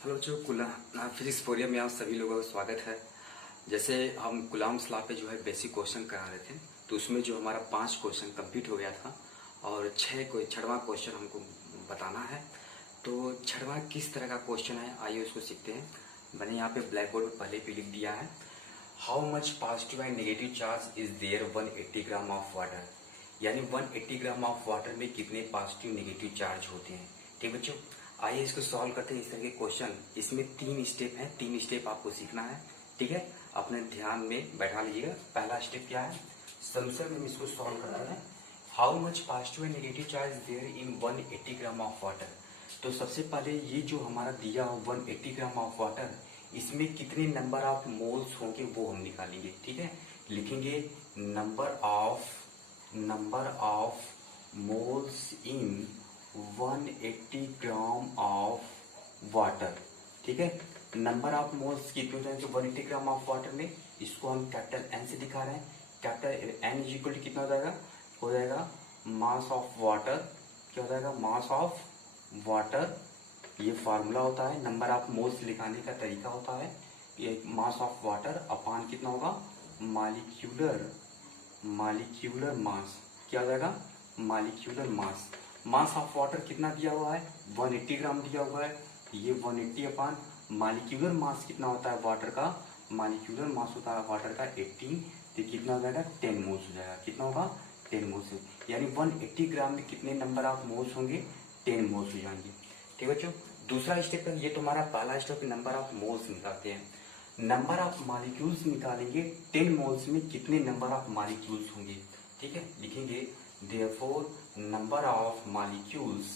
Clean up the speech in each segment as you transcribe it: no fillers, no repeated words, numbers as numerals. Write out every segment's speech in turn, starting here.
Hello जो physics फोरियम में आप सभी लोगों का स्वागत है। जैसे हम गुलाम सलाह पे जो है बेसिक क्वेश्चन करा रहे थे, तो उसमें जो हमारा 5 क्वेश्चन कंप्लीट हो गया था और छठवां क्वेश्चन हमको बताना है। तो छठवां किस तरह का क्वेश्चन है, आइए उसको सीखते हैं। मैंने यहाँ पे ब्लैक बोर्ड पर पहले भी लिख दिया है। How much positive and negative charge is there 180 gram of water. यानी 180 ग्राम ऑफ वाटर में कितने पॉजिटिव नेगेटिव चार्ज होते हैं। ठीक बच्चों, आइए इसको सॉल्व करते हैं। इस तरह के क्वेश्चन, इसमें 3 स्टेप हैं, 3 स्टेप आपको सीखना है। ठीक है, अपने ध्यान में बैठा लीजिएगा। पहला स्टेप क्या है, सॉल्यूशन में इसको सॉल्व करते हैं। How much positive and negative charge there in 180 gram of water. तो सबसे पहले ये जो हमारा दिया हो 180 ग्राम ऑफ वाटर, इसमें कितने नंबर ऑफ मोल्स होंगे वो हम निकालेंगे। ठीक है, लिखेंगे number of moles in 180 gram of water. ठीक है, नंबर ऑफ मोल्स कितने हो जाएंगे 180 ग्राम ऑफ वाटर में, इसको हम कैपिटल एन से दिखा रहे हैं। Capital N is equal to कितना हो जाएगा मास ऑफ वाटर। क्या हो जाएगा, मास ऑफ वाटर। ये फार्मूला होता है, नंबर ऑफ मोल्स लिखाने का तरीका होता है। ये मास ऑफ वाटर अपान कितना होगा, मालिक्यूलर मास। क्या हो जाएगा, molecular mass. Mass of water कितना दिया हुआ है, 180 ग्राम दिया हुआ है। ये 180 अपान मालिक्यूलर मास कितना होता है वाटर का, मालिक्यूलर मास होता है वाटर का 18। तो कितना हो जाएगा 10 मोल्स हो जाएगा। कितना होगा 10 मोल्स। यानी 180 ग्राम में कितने नंबर ऑफ मोल्स होंगे, 10 मोल्स हो जाएंगे। ठीक है बच्चों, दूसरा स्टेप है, ये तुम्हारा पहला स्टेप नंबर ऑफ मोल्स निकालते हैं। नंबर ऑफ मॉलिक्यूल्स निकालेंगे, 10 मोल्स में कितने नंबर ऑफ मॉलिक्यूल्स होंगे। ठीक है, लिखेंगे therefore number of molecules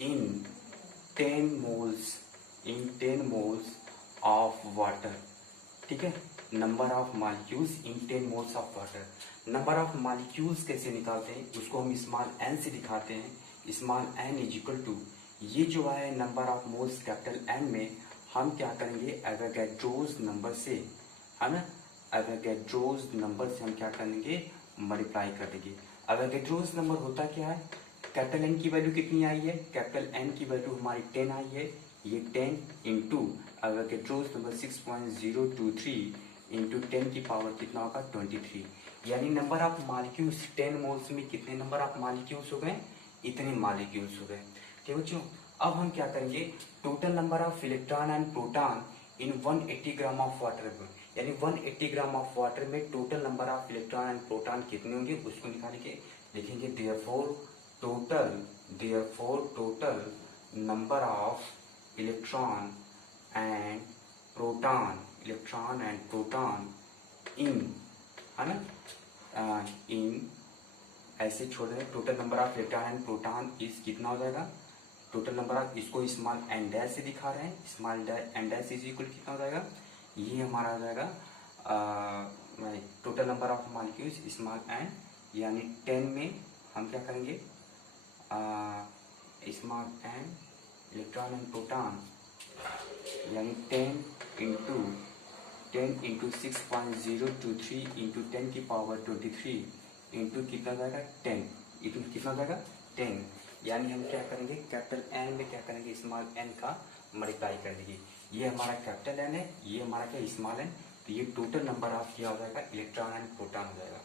in 10 moles of water. ठीक है, number of molecules in 10 moles of water. Number of molecules कैसे निकालते हैं, उसको हम स्मॉल एन से दिखाते हैं। Small N is equal to, ये जो है number of moles capital N में हम क्या करेंगे, एवोगैड्रोस नंबर से, है ना, एवोगैड्रोस नंबर से हम क्या करेंगे, मल्टीप्लाई कर देंगे। एवोगैड्रोस नंबर होता क्या है, कैपिटल एन की वैल्यू कितनी आई है, कैपिटल एन की वैल्यू हमारी 10 आई है। ये 10 इंटू एवोगैड्रोस नंबर 6.023 इंटू 10 की पावर कितना होगा 23। यानी नंबर ऑफ मॉलिक्यूल्स 10 मोल्स में कितने नंबर ऑफ मॉलिक्यूल्स हो गए, इतने मॉलिक्यूल्स हो गए। ठीक बच्चों, अब हम क्या करेंगे, total number of electron and proton in 180 gram of water में, यानी 180 ग्राम ऑफ वाटर में total number of electron and proton कितने होंगे उसको निकालेंगे। लिखेंगे therefore total number of electron and proton इन, है ना, इन ऐसे छोड़ रहे हैं। Total number of electron and proton is कितना हो जाएगा, टोटल नंबर ऑफ, इसको स्मॉल एन डैश से दिखा रहे हैं। Small N dash is equal कितना हो जाएगा, ये हमारा हो जाएगा total number of molecules small N, यानी 10 में हम क्या करेंगे, small N electron and proton, यानी 10 इंटू 6.023 इंटू 10 की पावर 23 इंटू कितना जाएगा 10, इंटू कितना जाएगा 10। यानी हम क्या करेंगे, कैपिटल एन में क्या करेंगे, स्मॉल एन का मल्टीप्लाई कर देंगे। ये हमारा कैपिटल एन है, ये हमारा क्या स्मॉल एन। तो ये टोटल नंबर ऑफ क्या हो जाएगा, इलेक्ट्रॉन एंड प्रोटॉन हो जाएगा।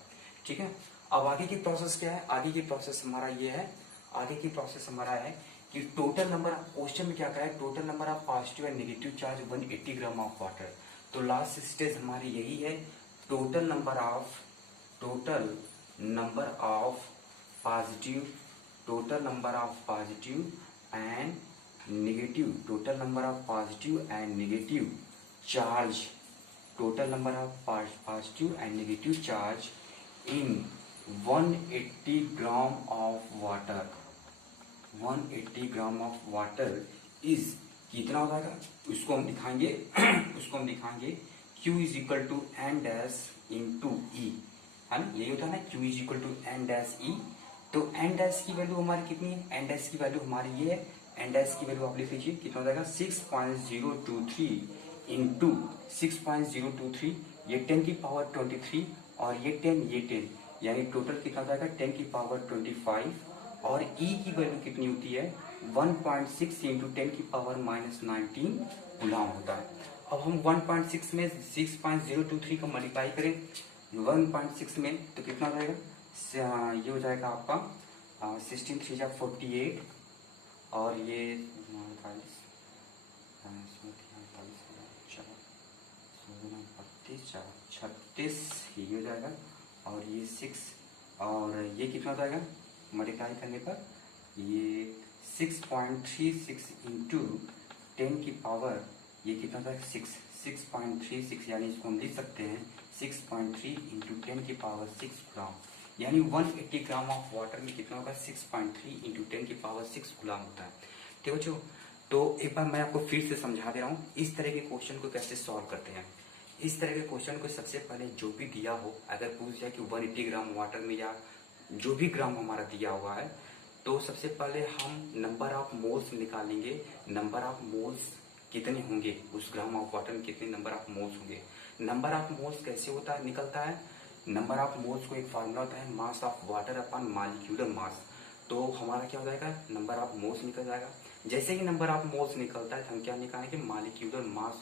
ठीक है, अब आगे की प्रोसेस क्या है, आगे की प्रोसेस हमारा ये है, आगे की प्रोसेस हमारा है कि टोटल नंबर, क्वेश्चन में क्या कहा है, total number of positive and negative charge 180 gram of water. तो लास्ट स्टेज हमारी यही है, total number of positive and negative, total number of positive and negative charge, total number of positive and negative charge in 180 gram of water. 180 gram of water is कितना हो जाएगा, उसको हम दिखाएंगे Q is equal to N dash into E, है ना, यही होता है ना, Q is equal to N dash E. तो एन डैश की वैल्यू हमारी कितनी है, एन डैश की वैल्यू हमारी ये है, एन डैश की वैल्यू आप लिख लीजिए कितना हो जाएगा 6.023 इंटू 6.023, ये 10 की पावर 23 और ये 10, यानी टोटल कितना हो जाएगा 10 की पावर 25 और E की वैल्यू कितनी होती है 1.6 इंटू 10⁻⁻19 गुलाम होता है। अब हम 1.6 में 6.023 का मल्टीप्लाई करें 1.6 में तो कितना हो जाएगा, ये हो जाएगा आपका 16 3 जा 48 और ये 36 ये हो जाएगा और ये 6 और ये कितना हो जाएगा मल्टीप्लाई करने पर ये 6.36 इंटू 10 की पावर ये कितना था 6.36 यानी इसको हम लिख सकते हैं 6.3 इंटू 10 की पावर 6 ग्राम, यानी 180 ग्राम ऑफ वाटर में कितना होगा 6.3 इंटू 10 की पावर 6 गुलाम होता है। ठीक है बच्चों, तो एक बार मैं आपको फिर से समझा दे रहा हूँ इस तरह के क्वेश्चन को कैसे सॉल्व करते हैं। इस तरह के क्वेश्चन को सबसे पहले जो भी दिया हो, अगर पूछ जाए कि 180 ग्राम वाटर में या जो भी ग्राम हमारा दिया हुआ है, तो सबसे पहले हम नंबर ऑफ मोल्स निकालेंगे। नंबर ऑफ मोल्स कितने होंगे उस ग्राम ऑफ वाटर में, कितने नंबर ऑफ मोल्स होंगे। नंबर ऑफ मोल्स कैसे होता है निकलता है, नंबर ऑफ मोल्स को एक फार्मूला होता है मास of water upon molecular mass. तो हमारा क्या हो जाएगा नंबर ऑफ मोल्स निकल जाएगा। जैसे ही नंबर ऑफ मोल्स निकलता है तो हम क्या निकालेंगे molecular mass,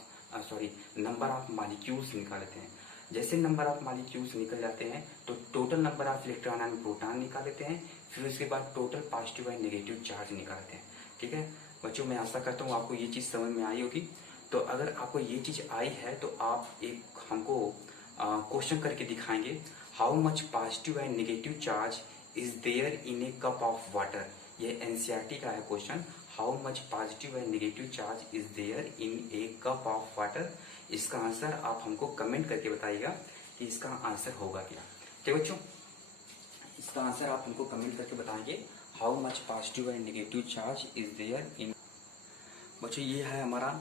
number of molecules निकाल लेते हैं। जैसे नंबर ऑफ मॉलिक्यूल्स निकल जाते हैं तो total number of electron and proton निकाल लेते हैं, फिर उसके बाद total positive and negative charge निकालते हैं। ठीक है बच्चों, मैं आशा करता हूँ आपको ये चीज़ समझ में आई होगी। तो अगर आपको ये चीज़ आई है तो आप एक हमको क्वेश्चन करके दिखाएंगे, how much positive and negative charge is there in a cup of water. ये एनसीईआरटी का है question, how much positive and negative charge is there in a cup of water. इसका आंसर आप हमको कमेंट करके बताइएगा कि इसका आंसर होगा क्या। ठीक बच्चों, इसका आंसर आप हमको कमेंट करके बताएंगे, how much positive and negative charge is there in. बच्चों ये है हमारा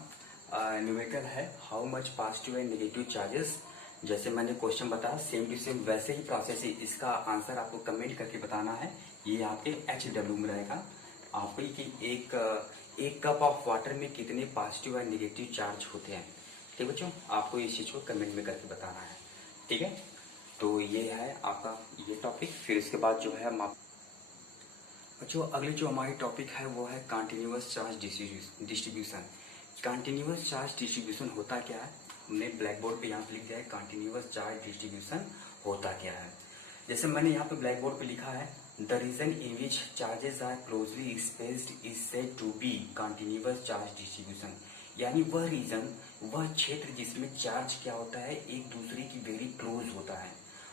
न्यूमेरिकल है, how much positive and negative charges. जैसे मैंने क्वेश्चन बताया सेम टू सेम वैसे ही प्रोसेस है, इसका आंसर आपको कमेंट करके बताना है। ये आपके HW में रहेगा आपको कि एक कप ऑफ वाटर में कितने पॉजिटिव एंड नेगेटिव चार्ज होते हैं। ठीक बच्चों, आपको इस चीज को कमेंट में करके बताना है। ठीक है, तो ये है आपका ये टॉपिक। फिर इसके बाद जो है हम बच्चों अगले जो हमारी टॉपिक है वो है continuous charge distribution. Continuous charge distribution होता क्या है, हमने ब्लैक बोर्ड पे यहाँ पे लिख दिया है कंटिन्यूअस चार्ज डिस्ट्रीब्यूशन होता क्या है। जैसे मैंने यहाँ पे ब्लैक बोर्ड पे लिखा है, the region in which charges are closely spaced is said to be continuous charge distribution. यानी वह रीजन, वह क्षेत्र जिसमें चार्ज क्या होता है एक दूसरे की वेरी क्लोज होता है,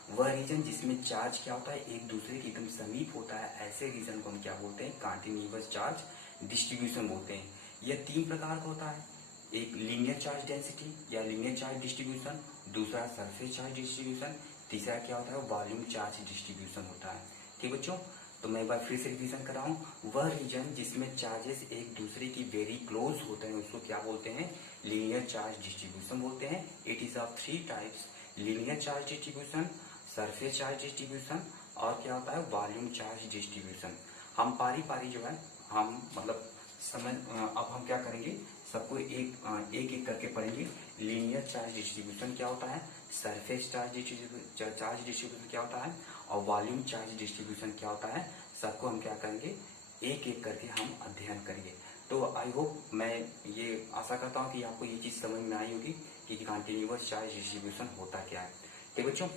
वह रीजन जिसमें चार्ज क्या होता है एक दूसरे के एकदम समीप होता है, ऐसे रीजन को हम क्या बोलते हैं कंटिन्यूअस चार्ज डिस्ट्रीब्यूशन बोलते हैं। यह 3 प्रकार का होता है, एक लीनियर चार्ज डेंसिटी या लीनियर चार्ज डिस्ट्रीब्यूशन, दूसरा सरफेस चार्ज डिस्ट्रीब्यूशन, तीसरा क्या होता है वॉल्यूम चार्ज डिस्ट्रीब्यूशन होता है। ठीक बच्चों, तो मैं एक बार फिर से रिवीजन कर रहा हूँ, वह रीजन जिसमें चार्जेस एक दूसरे की वेरी क्लोज होते हैं उसको क्या बोलते हैं लीनियर चार्ज डिस्ट्रीब्यूशन बोलते हैं। It is of 3 types, linear charge distribution, surface charge distribution और क्या होता है वॉल्यूम चार्ज डिस्ट्रीब्यूशन। हम पारी पारी जो है हम मतलब समझ, अब हम क्या करेंगे सबको एक एक करके पढ़ेंगे। लीनियर चार्ज डिस्ट्रीब्यूशन क्या होता है, सरफेस चार्ज डिस्ट्रीब्यूशन क्या होता है और वॉल्यूम चार्ज डिस्ट्रीब्यूशन क्या होता है, सबको हम क्या करेंगे एक एक करके हम अध्ययन करेंगे। तो आई होप मैं ये आशा करता हूँ कि आपको ये चीज़ समझ में आई होगी कि कंटिन्यूअस चार्ज डिस्ट्रीब्यूशन होता क्या है। ठीक बच्चों,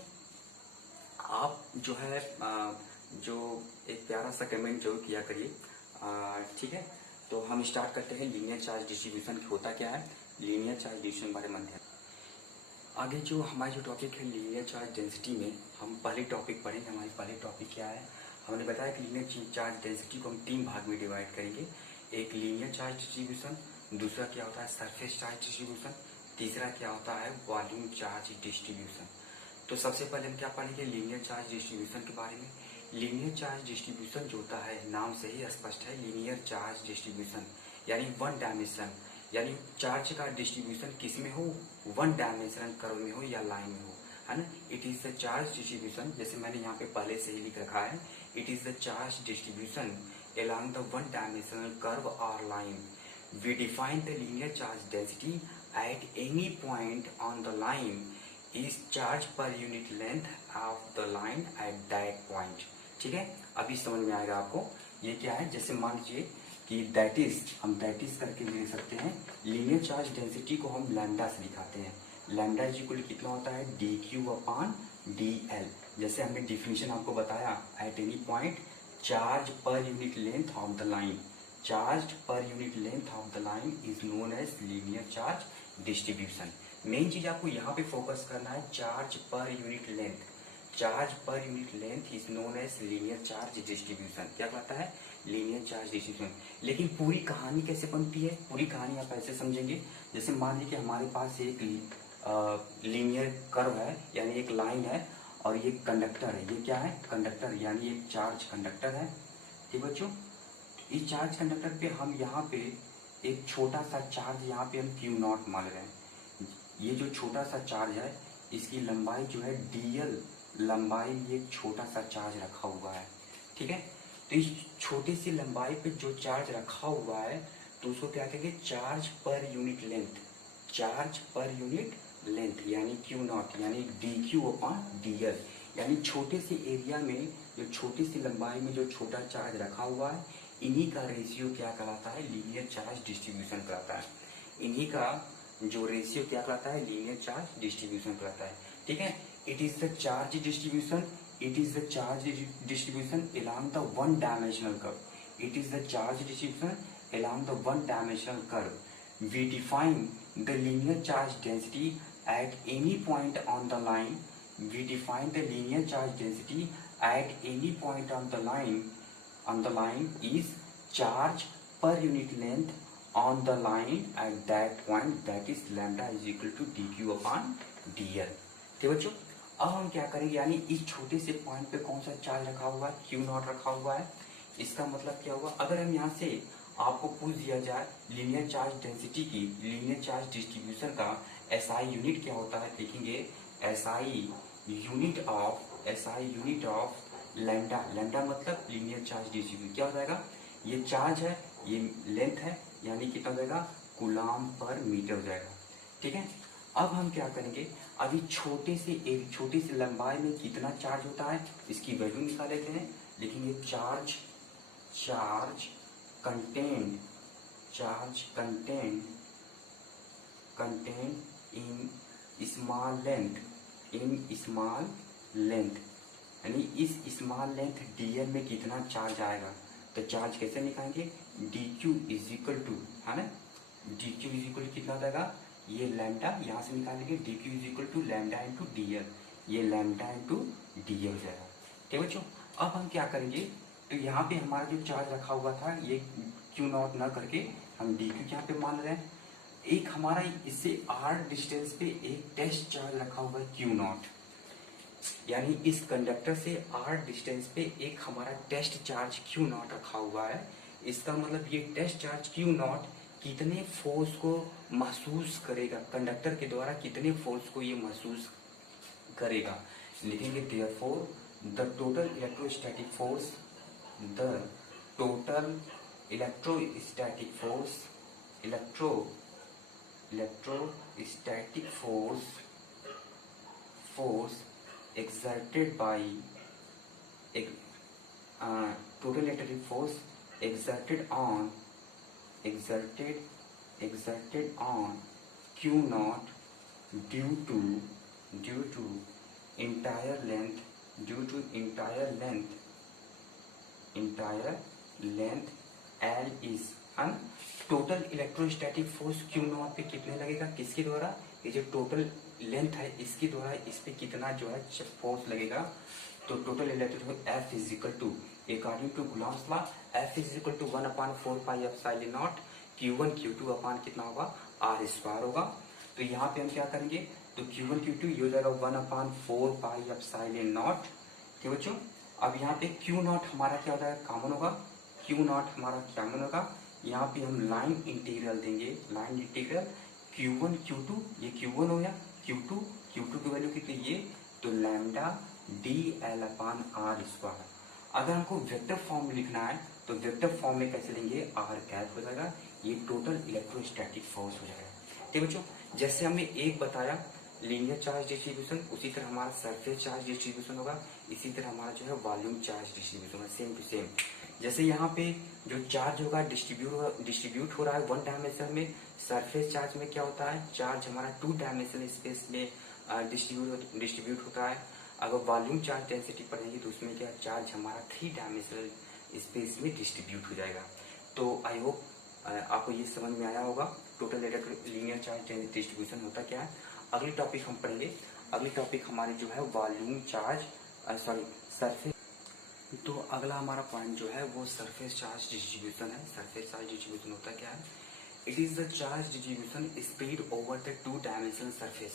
आप जो है जो एक प्यारा सा कमेंट जरूर किया करिए। ठीक है, तो हम स्टार्ट करते हैं लीनियर चार्ज डिस्ट्रीब्यूशन होता क्या है, लीनियर चार्ज डिस्ट्रीब्यूशन बारे में अध्ययन। आगे जो हमारी जो टॉपिक है लीनियर चार्ज डेंसिटी में हम पहले टॉपिक पढ़ेंगे। हमारी पहले टॉपिक क्या है, हमने बताया कि लीनियर चार्ज डेंसिटी को हम 3 भाग में डिवाइड करेंगे, एक लीनियर चार्ज डिस्ट्रीब्यूशन, दूसरा क्या होता है सरफेस चार्ज डिस्ट्रीब्यूशन, तीसरा क्या होता है वॉल्यूम चार्ज डिस्ट्रीब्यूशन। तो सबसे पहले हम क्या पढ़ेंगे लीनियर चार्ज डिस्ट्रीब्यूशन के बारे में। लीनियर चार्ज डिस्ट्रीब्यूशन जो होता है नाम से ही स्पष्ट है, लीनियर चार्ज डिस्ट्रीब्यूशन यानी 1 डायमेंशन, यानी चार्ज का डिस्ट्रीब्यूशन किस में हो 1 डायमेंशनल कर्व में हो या लाइन में हो, है ना। It is the charge distribution, जैसे मैंने यहाँ पे पहले से ही लिख रखा है, it is the charge distribution along the 1 dimensional curve or line. We define the linear charge density at any point on the line is charge per unit length of the line at that point. ठीक है, अभी समझ में आएगा आपको। ये क्या है, जैसे मान लीजिए कि दैट इज, हम दैट इज करके लिख सकते हैं। लीनियर चार्ज डेंसिटी को हम लैम्डा से दिखाते हैं। लैम्डा इज इक्वल कितना होता है, D Q upon D L. जैसे हमने डिफिनीशन आपको बताया, at any point charge per unit length of the line, charge per unit length of the line is known as linear charge distribution. Main चीज आपको यहाँ पे फोकस करना है, charge per unit length, charge per unit length is known as linear charge distribution. क्या कहता है, linear charge distribution. लेकिन पूरी कहानी कैसे बनती है, पूरी कहानी आप ऐसे समझेंगे, जैसे मान लीजिए कि हमारे पास एक लीनियर कर्व है, यानी एक लाइन है, और ये कंडक्टर है। ये क्या है, कंडक्टर, यानी एक चार्ज कंडक्टर है। ठीक बच्चों, इस चार्ज कंडक्टर पे हम यहाँ पे एक छोटा सा चार्ज, यहाँ पे हम क्यू नॉट मान रहे हैं। ये जो छोटा सा चार्ज है, इसकी लंबाई जो है डीएल लंबाई, एक छोटा सा चार्ज रखा हुआ है। ठीक है, तो इस छोटी सी लंबाई पे जो चार्ज रखा हुआ है, तो उसको क्या कहेंगे, charge per unit length, charge per unit length, यानी क्यू नॉट, यानी D Q upon D L. यानी छोटे से एरिया में, जो छोटी सी लंबाई में जो छोटा चार्ज रखा हुआ है, इन्हीं का रेशियो क्या कहलाता है, लीनियर चार्ज डिस्ट्रीब्यूशन कहलाता है। इन्हीं का जो रेशियो क्या कहलाता है, लीनियर चार्ज डिस्ट्रीब्यूशन कहलाता है। ठीक है, it is the charge distribution, it is the charge distribution along the one dimensional curve, it is the charge distribution along the one dimensional curve. We define the linear charge density at any point on the line, we define the linear charge density at any point on the line is charge per unit length on the line at that point, that is lambda is equal to dq upon dl। ठीक बच्चों, अब हम क्या करेंगे, यानी इस छोटे से पॉइंट पे कौन सा चार्ज रखा हुआ है, क्यू नॉट रखा हुआ है। इसका मतलब क्या हुआ, अगर हम यहाँ से आपको पूछ दिया जाए लीनियर चार्ज डेंसिटी की, लीनियर चार्ज डिस्ट्रीब्यूशन का एसआई यूनिट क्या होता है, देखेंगे SI unit of lambda. Lambda मतलब लीनियर चार्ज डिस्ट्रीब्यूशन क्या हो जाएगा, ये चार्ज है, ये लेंथ है, यानी कितना हो जाएगा, कूलाम पर मीटर हो जाएगा। ठीक है, अब हम क्या करेंगे, अभी छोटी सी लंबाई में कितना चार्ज होता है, इसकी वैल्यू निकाल लेते हैं। लेकिन ये charge contain in small length, यानी इस स्मॉल लेंथ डीएल में कितना चार्ज आएगा, तो चार्ज कैसे निकालेंगे, D Q is equal to, है ना, डी क्यू इज इक्वल कितना जाएगा, ये लैम्डा यहाँ से निकालेंगे, D Q is equal to lambda into D L, ये लैम्डा इंटू डी एल जाएगा। ठीक बच्चों, अब हम क्या करेंगे, तो यहाँ पे हमारा जो चार्ज रखा हुआ था, ये क्यू नॉट ना करके हम डी क्यू यहाँ पे मान रहे हैं। एक हमारा इससे आर डिस्टेंस पे एक टेस्ट चार्ज रखा हुआ है क्यू नॉट, यानी इस कंडक्टर से आर डिस्टेंस पे एक हमारा टेस्ट चार्ज क्यू नॉट रखा हुआ है। इसका मतलब ये टेस्ट चार्ज क्यू नॉट कितने फोर्स को महसूस करेगा, कंडक्टर के द्वारा कितने फोर्स को ये महसूस करेगा। लिखेंगे therefore the total electrostatic force, the total electrostatic force exerted by total electric force exerted on Q naught due to entire length L is total electrostatic force Q not पे कितने लगेगा, किसके द्वारा, ये जो टोटल लेंथ है इसके द्वारा इस पे कितना जो है फोर्स लगेगा। तो total electric F is equal to, according to Coulomb's law, F is equal to 1/4 pi epsilon naught Q1 Q2 upon कितना होगा, R स्क्वायर होगा। तो यहाँ पे हम क्या करेंगे, तो Q1 Q2 ये हो जाएगा 1/4 पाई एप्सिलॉन नॉट। ठीक बच्चों, अब यहाँ पे Q नॉट हमारा क्या हो जाएगा, कॉमन होगा, Q नॉट हमारा कॉमन होगा। यहाँ पे हम लाइन इंटीग्रल देंगे, लाइन इंटीग्रल Q1 Q2, ये Q1 हो गया, Q2 की वैल्यू कितनी, ये तो lambda D L upon R square. अगर हमको वेक्टर फॉर्म में लिखना है तो वेक्टर फॉर्म में कैसे लेंगे, आर कैप हो जाएगा, ये टोटल इलेक्ट्रोस्टैटिक फोर्स हो जाएगा। ठीक बच्चों, जैसे हमने एक बताया लीनियर चार्ज डिस्ट्रीब्यूशन, उसी तरह हमारा सरफेस चार्ज डिस्ट्रीब्यूशन होगा, इसी तरह हमारा जो है वॉल्यूम चार्ज डिस्ट्रीब्यूशन होगा, सेम टू सेम। जैसे यहाँ पे जो चार्ज होगा डिस्ट्रीब्यूट हो रहा है वन डायमेंशन में, सरफेस चार्ज में क्या होता है, चार्ज हमारा टू डायमेंशनल स्पेस में डिस्ट्रीब्यूट होता है। अगर वॉल्यूम चार्ज डेंसिटी पढ़ेंगे तो उसमें क्या चार्ज हमारा थ्री डायमेंशनल स्पेस में डिस्ट्रीब्यूट हो जाएगा। तो आई होप आपको ये समझ में आया होगा टोटल लीनियर चार्ज डिस्ट्रीब्यूशन होता क्या है। अगली टॉपिक हम पढ़ेंगे, अगली टॉपिक हमारी जो है वॉल्यूम चार्ज सरफेस। तो अगला हमारा पॉइंट जो है वो सरफेस चार्ज डिस्ट्रीब्यूशन है। सरफेस चार्ज डिस्ट्रीब्यूशन होता क्या है, it is the charge distribution spread over the two dimensional surface.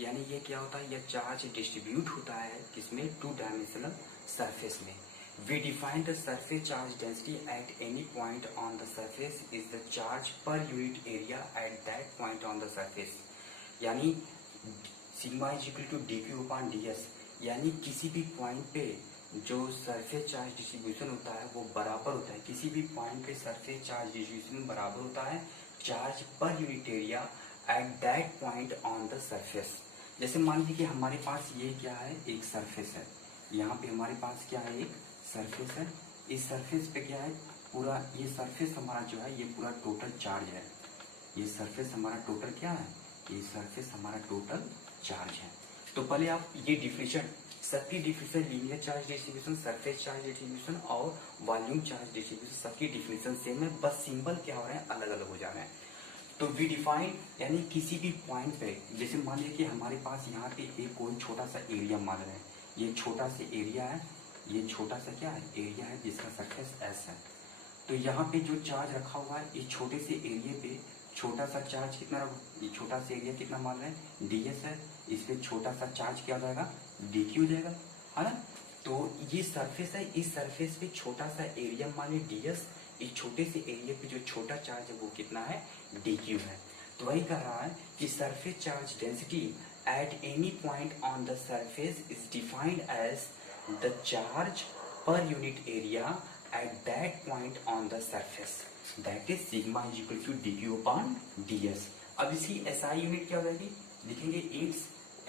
यानी ये क्या होता है, यह चार्ज डिस्ट्रीब्यूट होता है किसमें, टू डायमेंशनल सरफेस में। We define the surface charge density at any point on the surface is the charge per unit area at that point on the surface। यानी sigma is equal to dq upon ds, यानी किसी भी point पे जो surface charge distribution होता है वो बराबर होता है, किसी भी पॉइंट पे सरफेस चार्ज डिस्ट्रीब्यूशन बराबर होता है charge per unit area at that point on the surface. जैसे मान लीजिए कि हमारे पास ये क्या है, एक सरफेस है, यहाँ पे हमारे पास क्या है, एक सरफेस है। इस सरफेस पे क्या है, पूरा ये सरफेस हमारा जो है ये पूरा टोटल चार्ज है। ये सरफेस हमारा टोटल क्या है, ये सरफेस हमारा टोटल चार्ज है। तो पहले आप ये डिफिनेशन, सबकी definition linear charge distribution, surface charge distribution और वॉल्यूम चार्ज डिस्ट्रीब्यूशन सबकी डिफिनेशन सेम है, बस सिंबल क्या हो रहे हैं, अलग अलग हो जा रहे हैं। तो वी डिफाइन यानी किसी भी पॉइंट पे, जैसे मान लीजिए कि हमारे पास यहाँ पे एक कोई छोटा सा एरिया मान रहे हैं, ये छोटा सा एरिया है, ये छोटा सा क्या है, एरिया है जिसका सरफेस एस है। तो यहाँ पे जो चार्ज रखा हुआ है इस छोटे से एरिया पे छोटा सा चार्ज कितना, ये छोटा सा एरिया कितना मान रहे हैं, ds है, इस पे छोटा सा चार्ज क्या हो जाएगा, dq हो जाएगा, है ना। तो ये सरफेस है, इस सरफेस पे छोटा सा एरिया माने ds, इस छोटे से एरिया पे जो छोटा चार्ज है वो कितना है, dq है। तो वही कह रहा है कि surface charge density at any point on the surface is defined as the charge per unit area at that point on the surface, that is sigma is equal to dq upon ds। अब इसकी SI unit क्या हो जाएगी, लिखेंगे its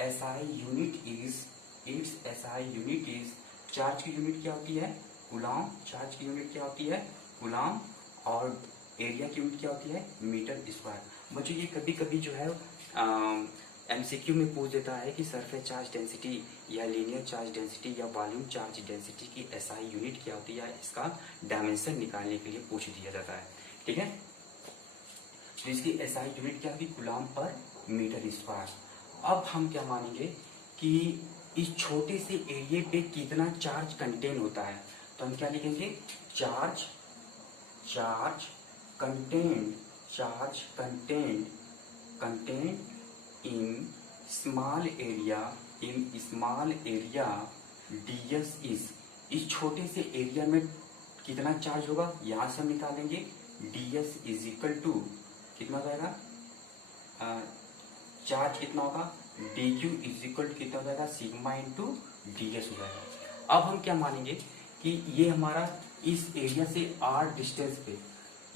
SI unit is charge की unit क्या होती है, कूलॉम। चार्ज की यूनिट क्या होती है, कूलॉम, और एरिया की यूनिट क्या होती है, मीटर स्क्वायर। बच्चों ये कभी कभी जो है एमसीक्यू में पूछ देता है कि सरफेस चार्ज डेंसिटी या लीनियर चार्ज डेंसिटी या वॉल्यूम चार्ज डेंसिटी की एसआई यूनिट क्या होती है, इसका डायमेंशन निकालने के लिए पूछ दिया जाता है, ठीक है। तो इसकी एसआई यूनिट क्या होगी, कूलॉम पर मीटर स्क्वायर। अब हम क्या मानेंगे कि इस छोटे से एरिया पे कितना चार्ज कंटेन होता है, तो हम क्या लिखेंगे, charge contain in small area ds is, इस छोटे से एरिया में कितना चार्ज होगा, यहां से हम निकालेंगे ds इज इक्वल टू कितना हो जाएगा, चार्ज कितना होगा, dq इज इक्वल टू कितना हो जाएगा, सिग्मा इंटू ds हो जाएगा। अब हम क्या मानेंगे कि ये हमारा इस एरिया से r डिस्टेंस पे,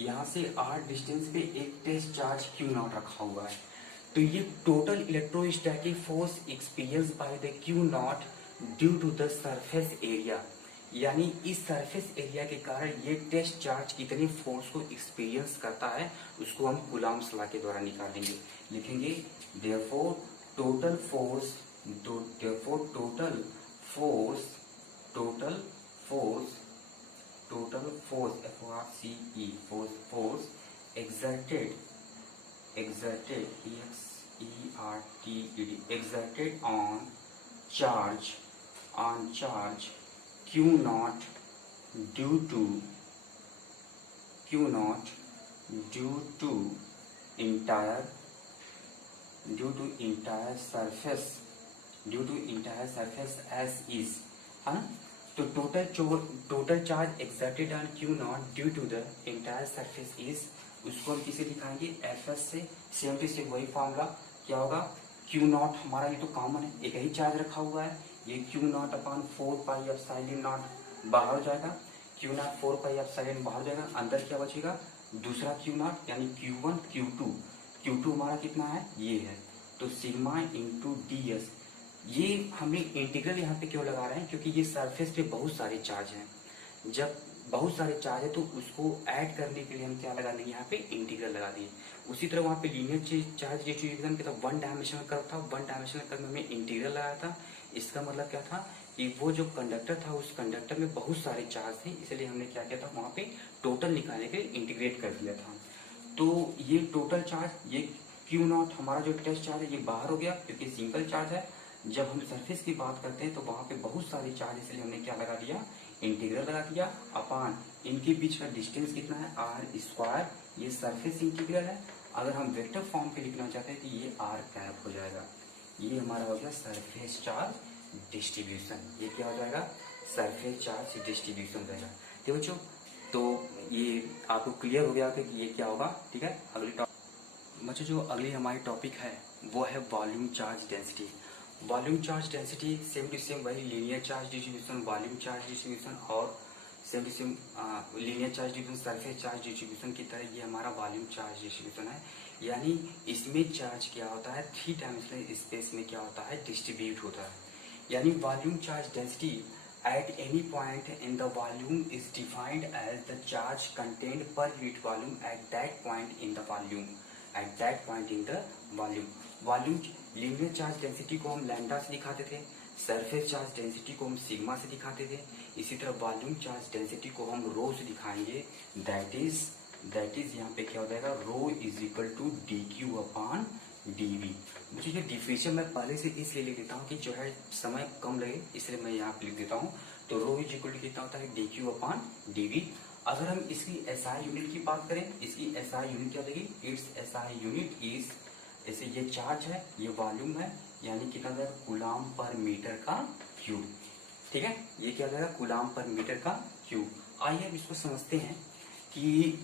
यहाँ से r डिस्टेंस पे एक टेस्ट चार्ज q0 रखा हुआ है। तो ये total electrostatic force experience by the Q0 due to the surface area, यानी इस सरफेस एरिया के कारण ये टेस्ट चार्ज कितने फोर्स को एक्सपीरियंस करता है उसको हम कूलॉम्स लॉ के द्वारा निकाल देंगे। लिखेंगे therefore total force force exerted on charge Q0 due to entire surface as is, है ना। तो total charge exerted on Q0 due to the entire surface is, उसको हम किसे दिखाएंगे, Fs से। सेम टू सेम वही फॉर्मूला क्या होगा, Q0 हमारा ये तो कॉमन है, एक ही चार्ज रखा हुआ है, ये Q0 upon 4 pi epsilon not बाहर हो जाएगा, Q0 4 पाई एप्सिलॉन बाहर हो जाएगा, अंदर क्या बचेगा, दूसरा Q0 यानी Q1 Q2 हमारा कितना है, ये है। तो सिग्मा इंटू ds, ये हमें इंटीग्रल यहाँ पे क्यों लगा रहे हैं, क्योंकि ये सरफेस पे बहुत सारे चार्ज हैं। जब बहुत सारे चार्ज है तो उसको ऐड करने के लिए हम क्या लगा देंगे, यहाँ पे इंटीग्रल लगा दिए। उसी तरह वहाँ पे लीनियर चार्ज डिस्ट्रीब्यूशन क्या था, वन डायमेंशनल कर्व था, वन डायमेंशनल कर्व में हमने इंटीग्रल लगाया था। इसका मतलब क्या था कि वो जो कंडक्टर था उस कंडक्टर में बहुत सारे चार्ज थे, इसलिए हमने क्या किया था वहाँ पे टोटल निकालने के लिए इंटीग्रेट कर दिया था। तो ये टोटल चार्ज, ये क्यू नॉट हमारा जो टेस्ट चार्ज है ये बाहर हो गया क्योंकि सिंगल चार्ज है। जब हम सरफेस की बात करते हैं तो वहाँ पे बहुत सारे चार्ज, इसलिए हमने क्या लगा दिया, इंटीग्रल लगा दिया अपान इनके बीच का डिस्टेंस कितना है, आर स्क्वायर, ये सरफेस इंटीग्रल है। अगर हम वेक्टर फॉर्म पे लिखना चाहते हैं तो ये आर कैप हो जाएगा। ये हमारा हो गया सरफेस चार्ज डिस्ट्रीब्यूशन। ये क्या हो जाएगा, सरफेस चार्ज डिस्ट्रीब्यूशन रहेगा। ठीक बच्चों, तो ये आपको क्लियर हो गया कि ये क्या होगा। ठीक है, अगली बच्चों जो अगली हमारी टॉपिक है वो है volume charge density. Volume charge density same to same वही linear charge distribution, volume charge distribution और same to same linear charge distribution, surface charge distribution की तरह ये हमारा वॉल्यूम चार्ज डिस्ट्रीब्यूशन है। यानी इसमें चार्ज क्या होता है, थ्री डायमेंशनल स्पेस में क्या होता है, डिस्ट्रीब्यूट होता है। यानी volume charge density at any point in the volume is defined as the charge contained per unit volume at that point in the volume, at that point in the volume। Volume linear charge density को हम lambda से दिखाते थे, surface charge density को हम sigma से दिखाते थे। इसी तरह वॉल्यूम चार्ज डेंसिटी को हम रो से दिखाएंगे, दैट इज यहाँ पे क्या हो जाएगा, rho is equal to d Q upon D v. मुझे ये डिफिनेशन मैं पहले से इसलिए लिख देता हूँ कि जो है समय कम लगे, इसलिए मैं यहाँ पे लिख देता हूँ। तो रो इज इक्वल टू कितना होता है, D Q upon D V. अगर हम इसकी एसआई यूनिट की बात करें, इसकी एसआई यूनिट क्या लगी, इट्स एसआई यूनिट इज, जैसे ये चार्ज है ये वॉल्यूम है, यानी कितना जाएगा, कूलाम पर मीटर का क्यूब। ठीक है, ये क्या जाएगा, कूलाम पर मीटर का क्यूब। आइए अब इसको समझते हैं कि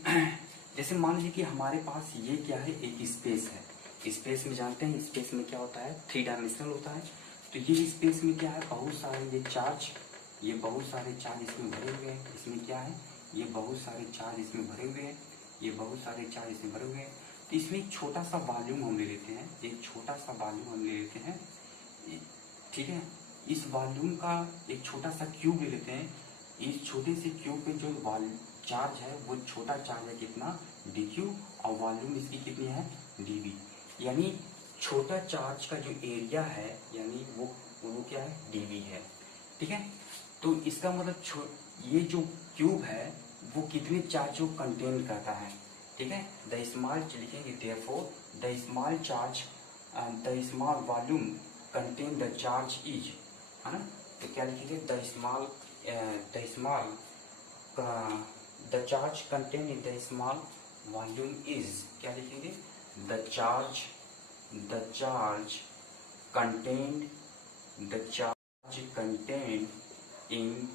जैसे मान लीजिए कि हमारे पास ये क्या है, एक स्पेस है। स्पेस में जानते हैं स्पेस में क्या होता है, थ्री डायमेंशनल होता है। तो ये स्पेस में क्या है, बहुत सारे ये चार्ज, ये बहुत सारे चार्ज इसमें भरे हुए हैं। इसमें क्या है, ये बहुत सारे चार्ज इसमें भरे हुए हैं, ये बहुत सारे चार्ज इसमें भरे हुए हैं। तो इसमें एक छोटा सा वॉल्यूम हम ले लेते हैं, एक छोटा सा वॉल्यूम हम ले लेते हैं। ठीक है, इस वॉल्यूम का एक छोटा सा क्यूब ले लेते हैं। इस छोटे से क्यूब पे जो चार्ज है वो छोटा चार्ज है कितना, डी क्यू, और वॉल्यूम इसकी कितनी है, डी वी। यानी छोटा चार्ज का जो एरिया है यानी वो क्या है, डीवी है। ठीक है, तो इसका मतलब ये जो क्यूब है वो कितने चार्ज को कंटेन करता है। ठीक है, द स्मॉल लिखेंगे therefore the small charge, the small volume contain the charge is, है ना। तो क्या लिखेंगे, the small the charge contain in the small volume is, क्या लिखेंगे, the charge contained in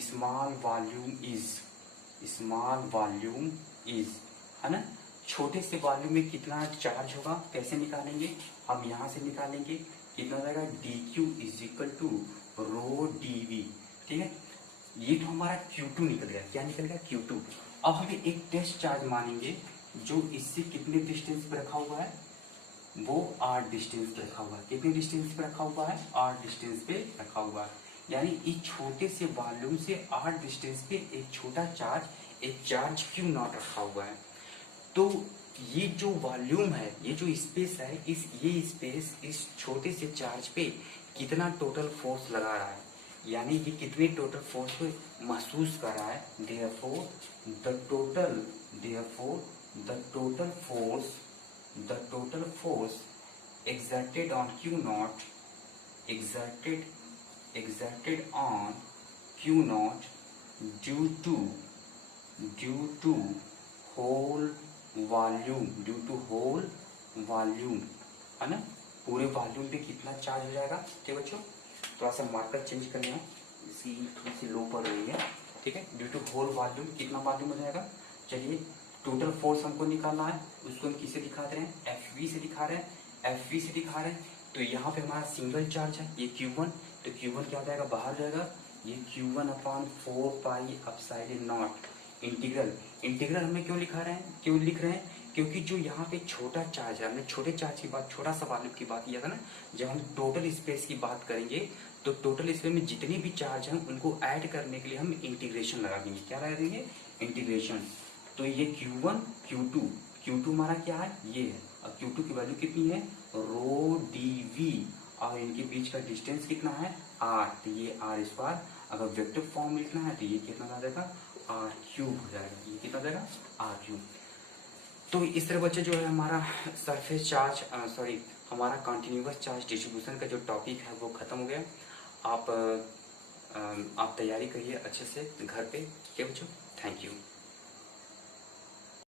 small volume is, है ना। छोटे से वॉल्यूम में कितना चार्ज होगा, कैसे निकालेंगे, हम यहाँ से निकालेंगे, कितना हो जाएगा, D Q is equal to rho D V. ठीक है, ये तो हमारा Q2 निकल गया, क्या निकल गया, Q2। अब हमें एक टेस्ट चार्ज मानेंगे जो इससे कितने डिस्टेंस पे रखा हुआ है, वो r डिस्टेंस पे रखा हुआ है। कितने डिस्टेंस पे रखा हुआ है, r डिस्टेंस पे रखा हुआ है। यानी इस छोटे से वॉल्यूम से r डिस्टेंस पे एक छोटा चार्ज, एक चार्ज Q नॉट रखा हुआ है। तो ये जो वॉल्यूम है, ये जो स्पेस है, ये स्पेस इस छोटे से चार्ज पे कितना टोटल फोर्स लगा रहा है, यानी ये कितने टोटल फोर्स को महसूस कर रहा है। Therefore the total force exerted on Q naught due to whole volume, है ना, पूरे वॉल्यूम पे कितना चार्ज हो जाएगा। ठीक है बच्चों, थोड़ा सा मार्कर चेंज करना है, इसकी थोड़ी सी लो पड़ रही है। ठीक है, ड्यू टू होल वॉल्यूम कितना वॉल्यूम हो जाएगा। चलिए, टोटल फोर्स हमको निकालना है, उसको हम किसे दिखा रहे हैं, एफ से दिखा रहे हैं। तो यहाँ पे हमारा सिंगल चार्ज है ये Q1, तो Q1 क्या हो जाएगा, बाहर जाएगा, ये Q1 upon 4 pi upside not integral हमें क्यों लिख रहे हैं, क्योंकि जो यहाँ पे छोटा चार्ज है, हमने छोटे चार्ज की बात, छोटा सा वॉल्यूम की बात किया था ना। जब हम टोटल स्पेस की बात करेंगे तो टोटल स्पेस में जितने भी चार्ज हैं उनको ऐड करने के लिए हम इंटीग्रेशन लगा देंगे। क्या लगा देंगे? इंटीग्रेशन। तो ये Q1 Q2, Q2 हमारा क्या है? ये है। और Q2 की वैल्यू कितनी है? रो dv, और इनके बीच का डिस्टेंस कितना है? r। तो ये r स्क्वायर, अगर वेक्टर फॉर्म लिखना है तो ये कितना आ जाएगा? r क्यूब हो जाएगा। ये कितना जाएगा? r cube. तो इस तरह बच्चे जो है हमारा सरफेस चार्ज हमारा कंटिन्यूअस चार्ज डिस्ट्रीब्यूशन का जो टॉपिक है वो खत्म हो गया। आप तैयारी करिए अच्छे से घर पे। ठीक है बच्चों, थैंक यू।